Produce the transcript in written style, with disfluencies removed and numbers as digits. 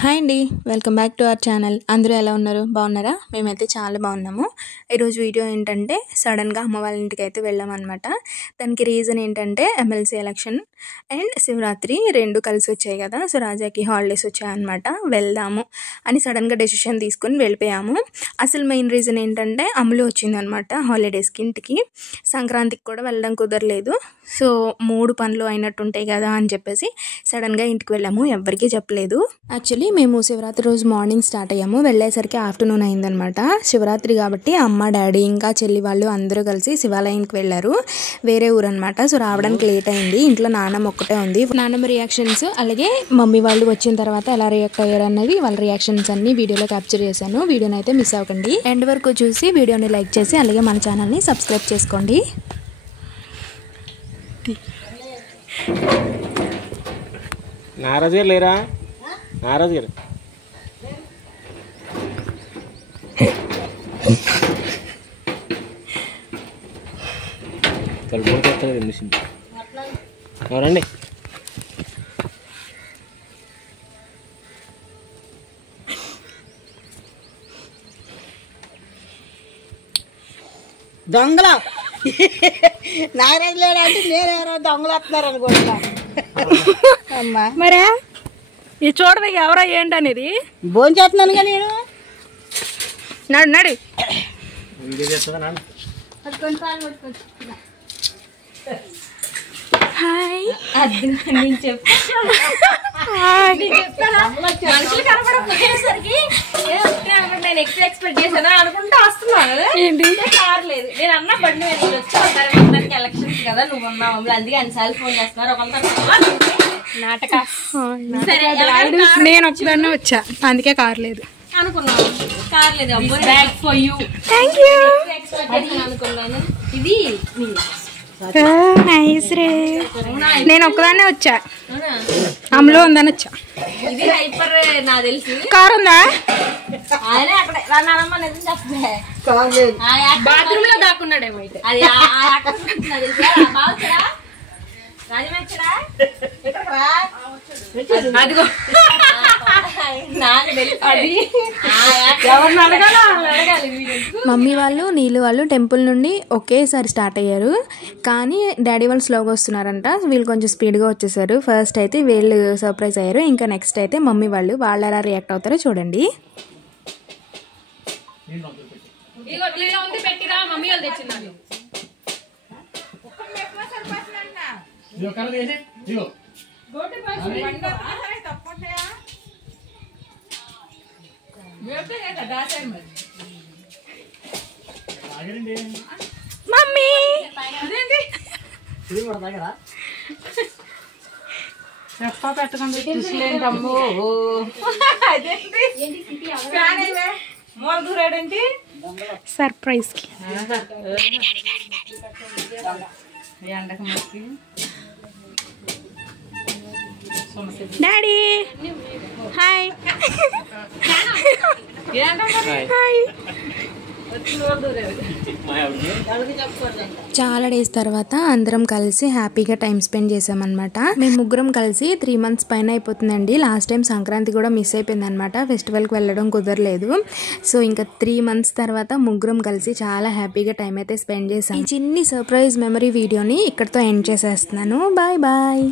Hi అండి, welcome back to our channel. అందరూ ఎలా ఉన్నారు? బాగున్నారా? మేమైతే చాలా బాగున్నాము. ఈరోజు వీడియో ఏంటంటే సడన్గా అమ్మ వాళ్ళ ఇంటికి అయితే వెళ్ళామన్నమాట. దానికి రీజన్ ఏంటంటే ఎమ్మెల్సీ ఎలక్షన్ అండ్ శివరాత్రి రెండు కలిసి వచ్చాయి కదా. సో రాజాకి హాలిడేస్ వచ్చాయన్నమాట. వెళ్దాము అని సడన్గా డెసిషన్ తీసుకొని వెళ్ళిపోయాము. అసలు మెయిన్ రీజన్ ఏంటంటే అమ్ములు వచ్చిందనమాట హాలిడేస్కి ఇంటికి. సంక్రాంతికి కూడా వెళ్ళడం కుదరలేదు. సో 3 పనులు అయినట్టు ఉంటాయి కదా అని చెప్పేసి సడన్గా ఇంటికి వెళ్ళాము. ఎవరికీ చెప్పలేదు. యాక్చువల్లీ మేము శివరాత్రి రోజు మార్నింగ్ స్టార్ట్ అయ్యాము. వెళ్ళేసరికి ఆఫ్టర్నూన్ అయిందనమాట. శివరాత్రి కాబట్టి అమ్మ, డాడీ ఇంకా చెల్లి వాళ్ళు అందరూ కలిసి శివాలయానికి వెళ్ళారు. వేరే ఊరు అనమాట. సో రావడానికి లేట్ అయింది. ఇంట్లో నాన్నమ్మ ఒక్కటే ఉంది. నాన్నమ్మ రియాక్షన్స్ అలాగే మమ్మీ వాళ్ళు వచ్చిన తర్వాత ఎలా రియాక్ట్ అయ్యారు అన్నది వాళ్ళ రియాక్షన్స్ అన్ని వీడియోలో క్యాప్చర్ చేశాను. వీడియోని అయితే మిస్ అవ్వకండి. ఎండ్ వరకు చూసి వీడియోని లైక్ చేసి అలాగే మన ఛానల్ని సబ్స్క్రైబ్ చేసుకోండి. నారాజు గారు లేరా? నారాజు గారు తలుపు చేస్తారు మిషన్. ఎవరండి? దొంగలు నాగరాజు లేడంటే నేనెవరో దొంగలు వస్తున్నారు అనుకుంటా. అమ్మా మరే ఇది చూడవే ఎవరా ఏంటి అనేది భోజనం చేస్తున్నానుగా నేను. నడు నడు. హాయ్ మనుషులు కనపడకపోయేసరికి నేను ఎక్కువ ఎక్స్పెక్ట్ చేశాను అనుకుంటా వస్తున్నాను. ఏంటి కార్ లేదు. నేను అన్న బండి మీద వచ్చి ఎలక్షన్స్ కదా నువ్వు ఉన్నావు, అందుకే అన్నిసార్లు ఫోన్ చేస్తున్నారు. నాటక నేను ఒకదాన్నే వచ్చా, అందుకే కార్ లేదు అనుకున్నాను. కార్ లేదు. అనుకున్నాను. ఇది నైస్ రే. నేను ఒక్కదాన్నే వచ్చా. అమలు ఉందని వచ్చా. ఇది హైపర్ నాకు తెలుసు. కార్ ఉందా? ఆయన అక్కడ నానమ్మ నిజం చేస్తే బాత్రూమ్ లో దాక్కున్నాడేమో. అది బాగుందా? రాజమచ్చడా అదిగో నాకు తెలుసు. ఎవరిని అడగాలి. మమ్మీ వాళ్ళు నీళ్ళు వాళ్ళు టెంపుల్ నుండి ఒకేసారి స్టార్ట్ అయ్యారు. కానీ డాడీ వాళ్ళు స్లోగా వస్తున్నారంట. వీళ్ళు కొంచెం స్పీడ్గా వచ్చేసారు. ఫస్ట్ అయితే వీళ్ళు సర్ప్రైజ్ అయ్యారు. ఇంకా నెక్స్ట్ అయితే మమ్మీ వాళ్ళు ఎలా రియాక్ట్ అవుతారో చూడండి. మమ్మీ చెప్ప పెట్టకుండా చూసులేంటమ్మో. మూల దూరాడేంటి సర్ప్రైజ్ కి. Daddy hi. హాయ్. చాలా డేస్ తర్వాత అందరం కలిసి హ్యాపీగా టైం స్పెండ్ చేసామన్నమాట. మేము ముగ్గురం కలిసి 3 months పైన అయిపోతుందండి. లాస్ట్ టైం సంక్రాంతి కూడా మిస్ అయిపోయింది అనమాట. ఫెస్టివల్కి వెళ్ళడం కుదరలేదు. సో ఇంకా 3 months తర్వాత ముగ్గురం కలిసి చాలా హ్యాపీగా టైం అయితే స్పెండ్ చేసాం. ఈ చిన్ని సర్ప్రైజ్ మెమరీ వీడియోని ఇక్కడితో ఎండ్ చేసేస్తున్నాను. Bye bye.